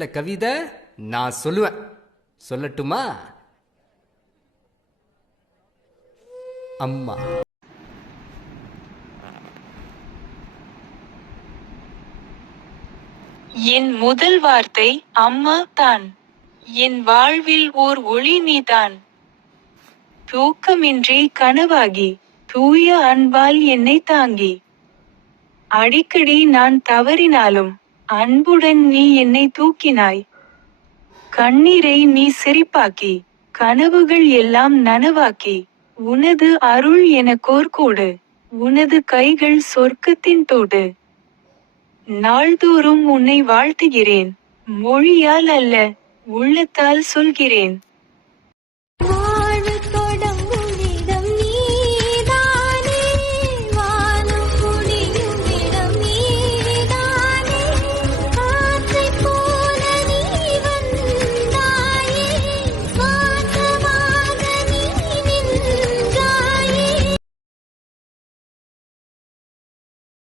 இல்ல கவிதை நான் சொல்லுவேன். சொல்லட்டுமா? அம்மா. என் முதல் வார்த்தை அம்மா தான். என் வாழ்வில் ஓர் ஒளி நீதான். தூக்கமின்றி கனவாகி, தூய அன்பால் என்னை தாங்கி. அடிக்கடி நான் தவறினாலும், அன்புடன் நீ என்னை தூக்கினாய். கண்ணீரை நீ சிரிப்பாக்கி, கனவுகள் எல்லாம் நனவாக்கி. உனது அருள் எனக்கோர் கூடு, உனது கைகள் சொர்க்கத்தின் தோடு. நாள்தோறும் உன்னை வாழ்த்துகிறேன், மொழியால் அல்ல, உள்ளத்தால் சொல்கிறேன்.